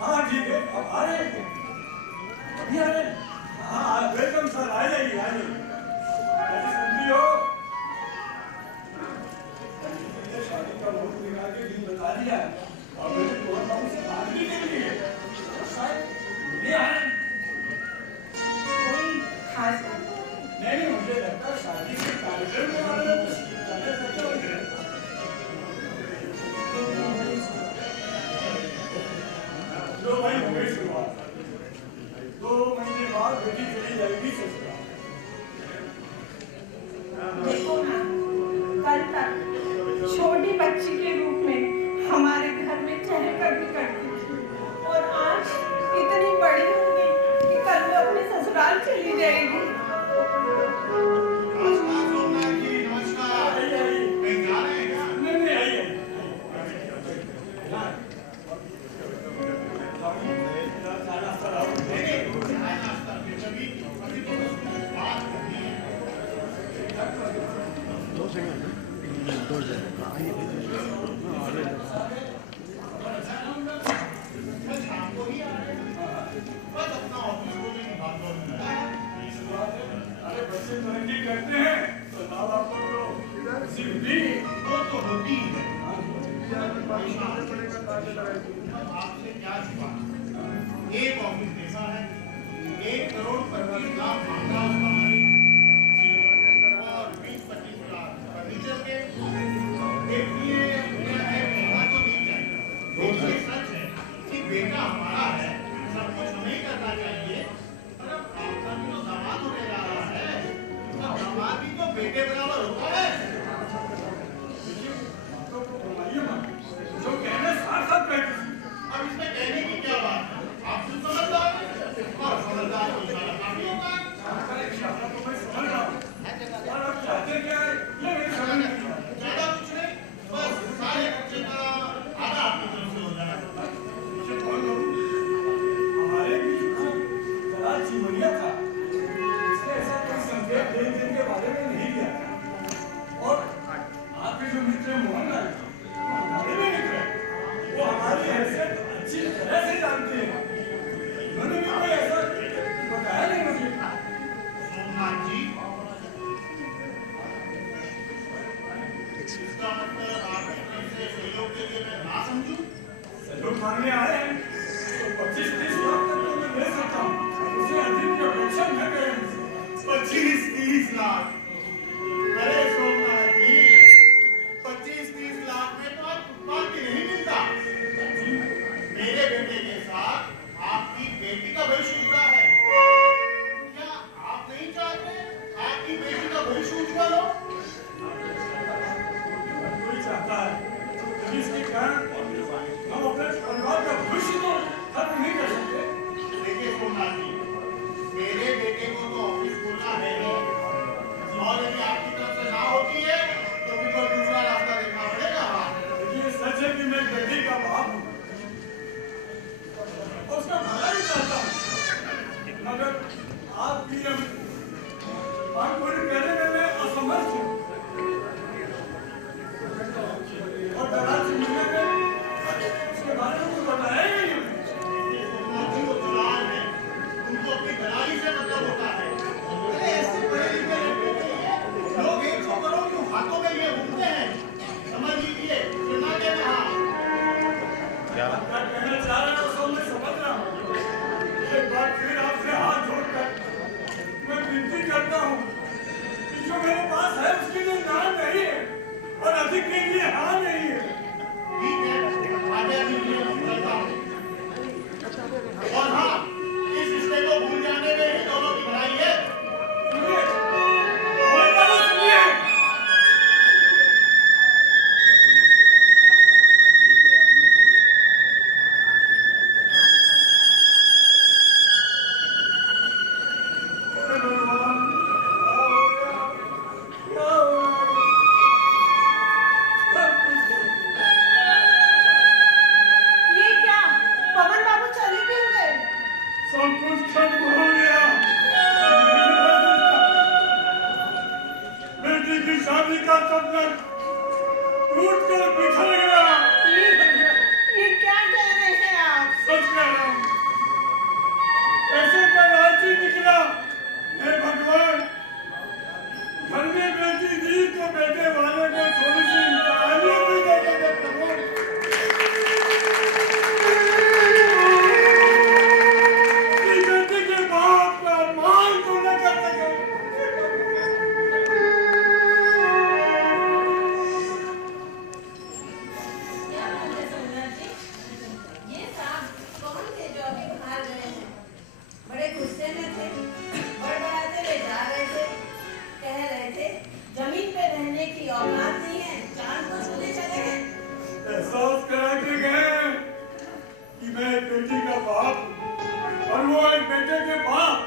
हाँ ठीक है, अब आ रहे हैं, अभी आ रहे हैं। हाँ वेलकम सर, आ जाइए आ जाइए। कैसे सुनती हो? शादी का मुहूर्त निकाल के दिन बता दिया और मैंने बहुत लोगों से बात भी कर ली है, शायद मिले आए। कोई खास नहीं, मुझे लगता है शादी के कार्यक्रम के बारे में कुछ जाने सकते होंगे। 2 महीने हो गई शुरुआत, 2 महीने बाद बेटी चली जाएगी ससुराल। देखो ना, कल तक छोटी बच्ची के रूप में हमारे घर में चहल-कदमी करती थी और आज इतनी बड़ी हो गई कि कल वो अपने ससुराल चली जाएगी। आपसे क्या छिपा? एक ऑफिस ऐसा है, 1 करोड़ 25 लाख मामला उसका मालिक और 20-25 लाख फर्नीचर के। देखिए है, कहना तो नहीं चाहिए, देखिए सच है कि बेटा हमारा है, सब कुछ हमें ही करना चाहिए। पर अब आपका भी तो दामाद होने जा रहा है, तो दामाद भी तो बेटे बराबर होता है। जो कहने साफ-साफ कहते हैं। अब इसमें कहने की क्या बात है? आप खुद समझदार हैं और समझदार को इशारा काफी होगा। इशारा तो मैं समझ रहा हूँ, और आप चाहते क्या है ये नहीं समझ नहीं आ रहा। ज्यादा कुछ नहीं, बस सारे खर्चे का आधा आपकी तरफ से हो जाएगा। मुझे कौन करूँ? हमारे बीच में जरा चिमनिया था, उसने ऐसा कोई संकेत लेन-देन के बारे में नहीं दिया था। और आपके जो मित्र मोहन लाल हमारे भी मित्र हैं, वो हमारी हैसियत अच्छी तरह से जानते हैं। उन्होंने भी कोई ऐसा बताया नहीं मुझे। सोमनाथ जी, इसका मतलब आपकी तरफ से सहयोग के लिए मैं ना समझूं? सहयोग मांगने आए हैं तो 25-30 लाख तक तो मैं दे सकता हूँ, उससे अधिक की अपेक्षा न करें मुझसे। 25-30 लाख? अरे सोमनाथ जी, 25-30 लाख में तो आज फुटपाथ भी नहीं मिलता। मेरे बेटे के साथ आपकी बेटी का भविष्य जुड़ा है। क्या आप नहीं चाहते आपकी बेटी का भविष्य उज्जवल हो? कोई चाहता है, लेकिन इसके कारण हम अपने परिवार का भविष्य तो खत्म नहीं कर सकते। देखिए सोमनाथ जी, मेरे बेटे को तो ऑफिस खोलना है ही, और यदि आपकी तरफ से ना होती है तो फिर कोई दूसरा रास्ता देखना पड़ेगा। लेकिन सच है कि मैं बेटी का बाप हूँ और उसका भला भी चाहता हूँ, मगर आपकी बात पूरी करने में मैं असमर्थ हूँ। और दलाल से मिलने में उसके बारे में कुछ बताया ही नहीं हमें। सोमनाथ जी वो दलाल है, उनको अपनी दलाली से मतलब होता है। अरे ऐसे बड़े लिखे लोग 100 करोड़ क्यों हाथों में लिए घूमते हैं? समझ लीजिए, सुना के कहा। क्या कहना चाह रहे हो सब मैं समझ रहा हूँ। एक बार फिर आपसे हाथ जोड़कर मैं विनती करता हूँ कि जो मेरे पास है उसके लिए ना नहीं है और अधिक के लिए हाँ नहीं है। ठीक है, आगे दीजिए, मैं चलता हूँ। और हाँ, इस रिश्ते को भूल जाने में ही दोनों की भलाई है। सुनिए, और बात सुनिए। ये मैं एक बेटी का बाप और वो एक बेटे के बाप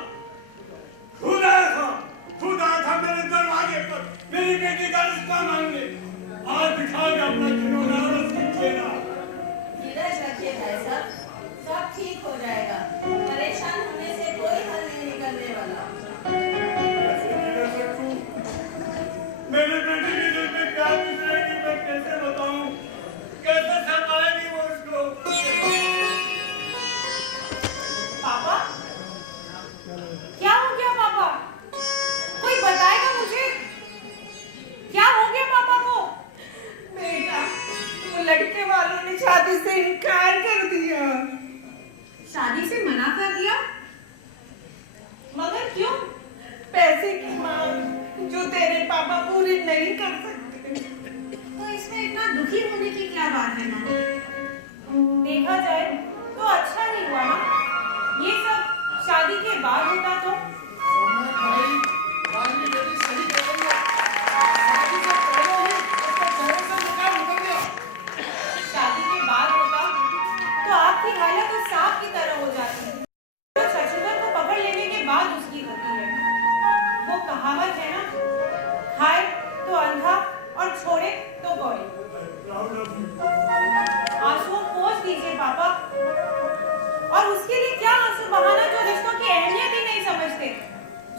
खुद आया था मेरे दरवाजे पर मेरी बेटी का रिश्ता मांगने। आज दिखा के अपना खिलौना और उसकी खेला। धीरज रखिए भाई साहब, सब ठीक हो जाएगा। परेशान होने से कोई हल नहीं निकलने वाला। ऐसे धीरज रखूं? मेरे बेटे के दिल में क्या गुजरेगी मैं कैसे बताऊं? कैसे संभालेगी वो उसको? पापा, क्या हो गया पापा? कोई बताएगा मुझे? क्या हो गया पापा को? बेटा, वो लड़के वालों ने शादी से इनकार कर दिया। शादी से मना कर दिया? मगर क्यों? पैसे की मांग जो तेरे पापा पूरी नहीं कर सकते। तो इसमें इतना दुखी होने की क्या बात है माँ? देखा जाए तो अच्छा ही हुआ ना। ये सब शादी के बाद होता तो भाई रानी बेटी सही कह रही है। शादी से पहले ही उसके चेहरे से मुकाम उतर गया। शादी के बाद होता तो आपकी हालत तो सांप की तरह हो जाती। तो शशिधर को पकड़ लेने के बाद उसकी होती है। वो कहावत है ना, खाए तो अंधा और छोड़े तो गौरी। आंसू पोंछ दीजिए पापा। और उसके लिए क्या आंसू बहाना जो रिश्तों की अहमियत ही नहीं समझते,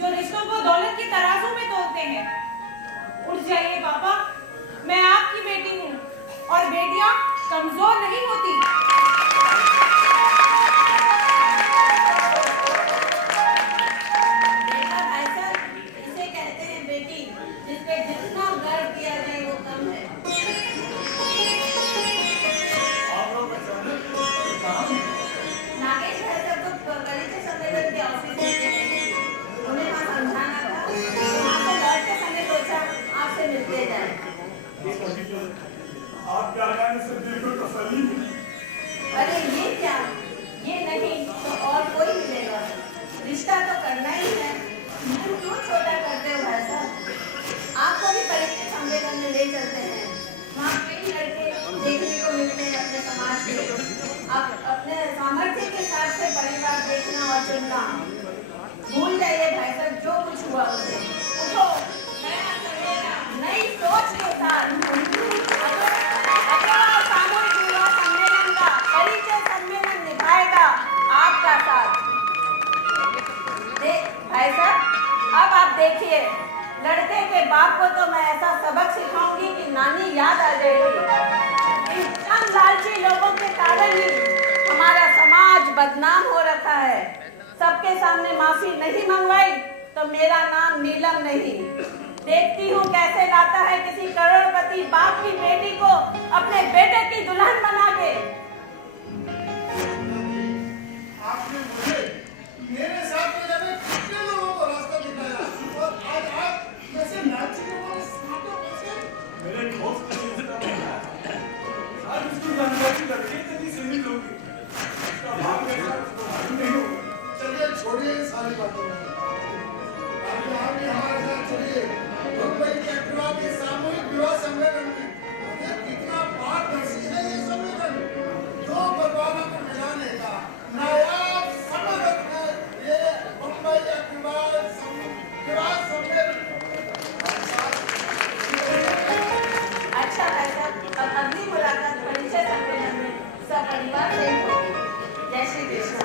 जो रिश्तों को दौलत की तराजू में तोलते हैं। उठ जाइए पापा, मैं आपकी बेटी हूँ और बेटियां कमजोर नहीं होती। देखा भाई साहब, इसे कहते हैं बेटी, जिस पे जितना गर्व किया जाए वो कम है। आप लोग अचानक कहाँ भी? नागेश भाई साहब को परिचय सम्मेलन के ऑफिस में गए थे। उन्हें वहाँ समझाना था। वहाँ से लौटते समय सोचा आपसे मिलते जाए। आप क्या कहने से दिल को तसल्ली मिली? अरे ये क्या, ये नहीं तो और कोई मिलेगा। रिश्ता तो करना ही है। तुम क्यों छोटा करते हो भाई साहब? आपको भी परिचय सम्मेलन में ले चलते हैं। वहाँ कई लड़के देखने को मिलते हैं अपने समाज के। आप अपने सामर्थ्य के हिसाब से परिवार देखना और चुनना। भूल जाइए भाई साहब जो कुछ हुआ उसे। उठो, नया सवेरा, नई सोच के साथ अगला सामूहिक विवाह सम्मेलन का परिचय सम्मेलन निभाएगा आपका साथ। भाई साहब, अब आप देखिए, लड़के के बाप को तो मैं ऐसा सबक सिखाऊंगी कि नानी याद आ जाएगी। इन चंद लालची लोगों के कारण ही हमारा समाज बदनाम हो रखा है। सबके सामने माफी नहीं मंगवाई तो मेरा नाम नीलम नहीं। देखती हूँ कैसे लाता है किसी करोड़पति बाप की बेटी को अपने बेटे की दुल्हन बना के। आपने मुझे मेरे साथ में जाने कितने लोगों को रास्ता दिखाया और आज आप जैसे नाची के वो सातों पैसे मेरे दोस्त ने इसका बताया। आज उसकी जानकारी लड़के तक ही सीमित होगी। उसका भाग मेरे साथ उसको मालूम नहीं होगा। चलिए छोड़िए ये सारी बातें। आप भी हमारे साथ चलिए। मुंबई के अखिला के सामूहिक विवाह सम्मेलन में ये कितना पारदर्शी है ये सम्मेलन। दो परिवारों को मिलाने का नायाब सम्मेलन है ये मुंबई अखिला विवाह सम्मेलन। अच्छा भाई साहब, अब अगली मुलाकात परिचय सम्मेलन में सपरिवार से होगी। जय श्री कृष्ण।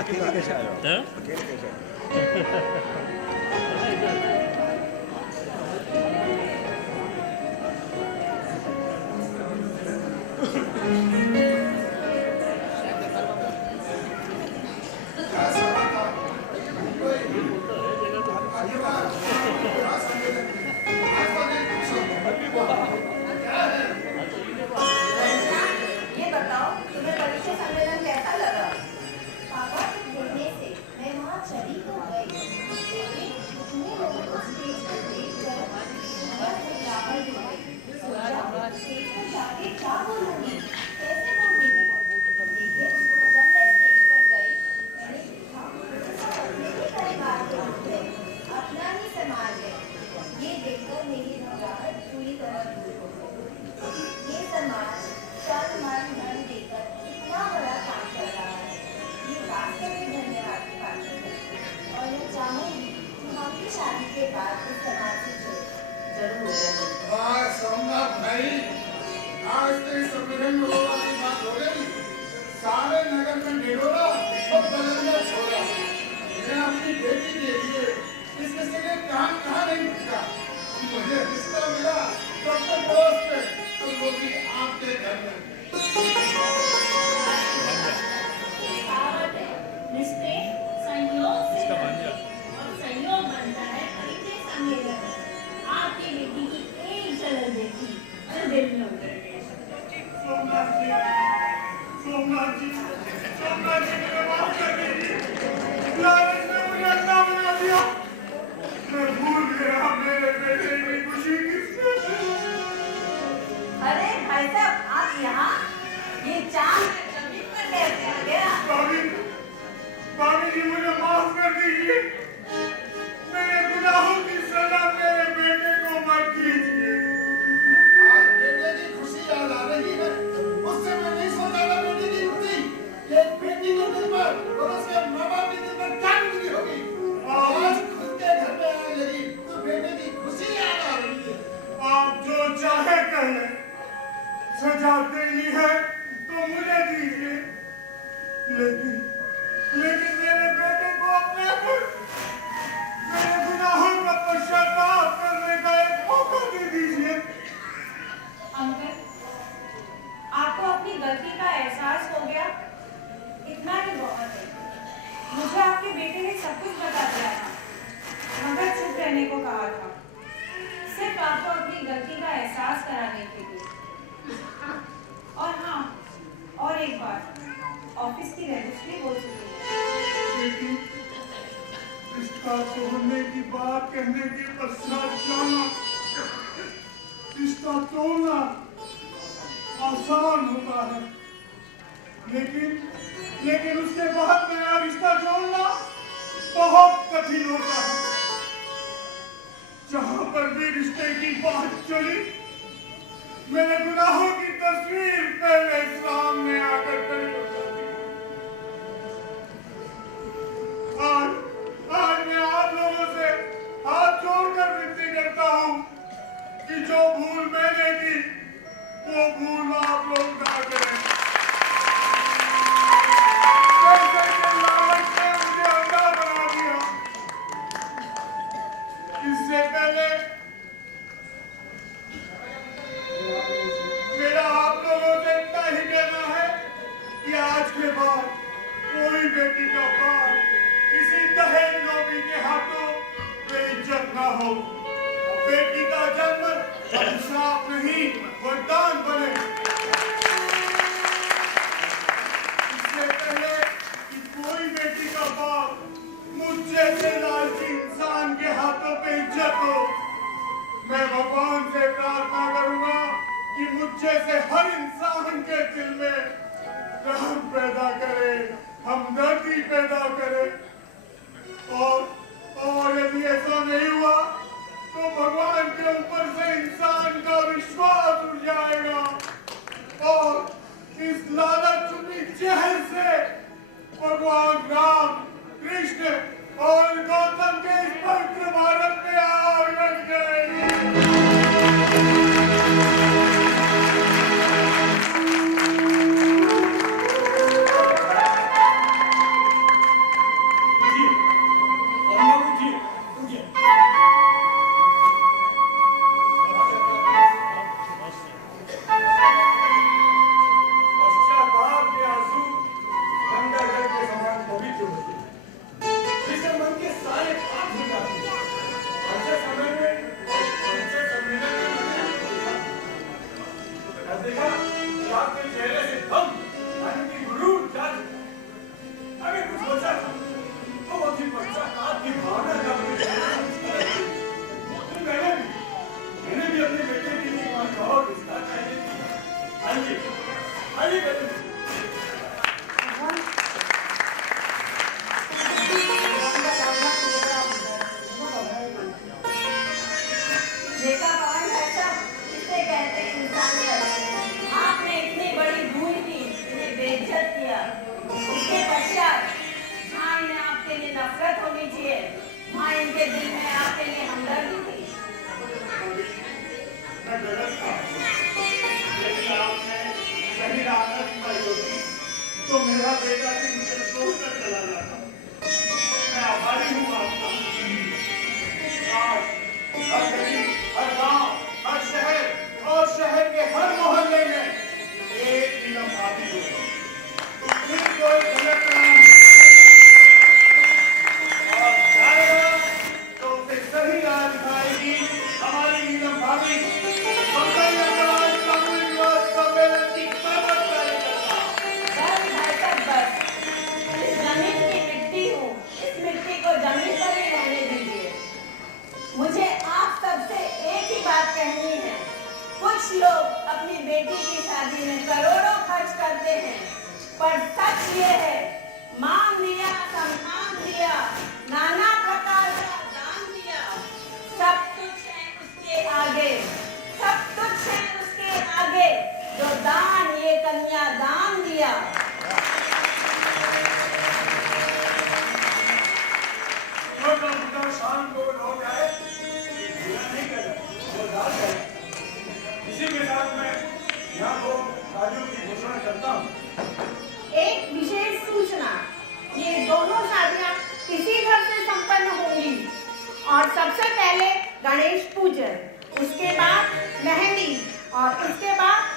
अकेले कैसे आए हो? अकेले कैसे आए हो? भाई, आज तेरी सम्मेलन में वो वाली बात हो गई। सारे नगर में ढिढोरा और बदलिया छोड़ा। मैं अपनी बेटी के लिए इसके सिरे कहाँ नहीं उठता। मुझे रिश्ता मिला तो अपने दोस्त पे, तो वो भी आपके घर में। रिश्ते संयोग से और संयोग बनता है परिचय सम्मेलन। आपकी बेटी की एक झलक देखी तो दिल में उतर गया। सोमनाथ जी, मुझे माफ कर दीजिए। लालच ने मुझे अंधा बना दिया। मैं भूल गया मेरे बेटे की खुशी किससे। अरे भाई साहब, आप यहाँ ये चांद जमीन पर कैसे आ गया? भाभी जी, मुझे माफ कर दीजिए। मेरे गुनाहों की सजा मेरे बेटे को मत दीजिए। आज बेटे की खुशी याद आ रही है। उससे मैं नहीं सोचा था बेटे की खुशी। एक बेटी के दिल पर और उसके माँ बाप के दिल पर क्या गुजरी होगी। आज खुद के घर में आने लगी तो बेटे की खुशी याद आ रही है। आप जो चाहे कर लें। सजा देनी है तो मुझे दीजिए। लेकिन मेरे बेटे को अपना कर, मेरे गुनाहों का पश्चाताप करने का एक मौका दे दीजिए। अंकल, आपको अपनी गलती का एहसास हो गया, इतना ही बहुत है। मुझे आपके बेटे ने सब कुछ बता दिया था, मगर चुप रहने को कहा था, सिर्फ आपको अपनी गलती का एहसास कराने के लिए। और हाँ, और एक बात, ऑफिस की रजिस्ट्री हो चुकी है। बेटी, रिश्ता तोड़ने की बात कहने के पश्चात जाना, रिश्ता तोड़ना आसान होता है, लेकिन उसके बाद नया रिश्ता जोड़ना बहुत कठिन होता है। जहां पर भी रिश्ते की बात चली, मेरे गुनाहों की तस्वीर पहले सामने आकर खड़ी हो जाती। आज मैं आप लोगों से हाथ जोड़कर विनती करता हूं कि जो भूल मैंने की वो भूल आप लोग ना करें। लालच ने मुझे अंधा बना दिया। इससे पहले मेरा आप लोगों से इतना ही कहना है कि आज के बाद कोई बेटी का बाप किसी दहेज नौकरी के हाथों बेइज्जत ना हो। बेटी का जन्म अभिशाप नहीं वरदान बने। इससे पहले कि कोई बेटी का बाप मुझ जैसे लालची इंसान के हाथों पे इज्जत हो, मैं भगवान से प्रार्थना करूंगा कि मुझ जैसे हर इंसान के दिल में रहम पैदा करे, हमदर्दी पैदा करे। और यदि ऐसा नहीं हुआ तो भगवान के ऊपर से इंसान का विश्वास उठ जाएगा और इस लालच रूपी जहर से भगवान राम, कृष्ण और गौतम के इस पवित्र भारत में आग लग जाएगी। मैं गलत था। आभारी हूँ आपका। आज हर गली, हर गांव, हर शहर और शहर के हर मोहल्ले में एक नीलम भाभी हो। फिर कोई गलत काम नहीं करेगा। और जाएगा तो उसे सही राह दिखाएगी हमारी नीलम भाभी। बंगाई अंदाज कानूनी विरोध सम्मेलन की कीमत कार्यकर्ता। बस भाई साहब बस, इस जमीन की मिट्टी हूँ, इस मिट्टी को जमीन पर ही रहने दीजिए। मुझे आप सबसे एक ही बात कहनी है। कुछ लोग अपनी बेटी की शादी में करोड़ों खर्च करते हैं, पर सच ये है, मान दिया, सम्मान दिया, नाना प्रकार का दान दिया, सब कुछ है उसके आगे, सब कुछ है उसके आगे जो दान ये कन्या दान दिया। छोटा मोटा शाम को लोग आए, बुरा नहीं कर रहे, वो दाल है। इसी के साथ मैं यहाँ को शादियों की घोषणा करता हूँ। एक विशेष सूचना, ये दोनों शादियां इसी घर से संपन्न होंगी और सबसे पहले गणेश पूजन, उसके बाद मेहंदी और उसके बाद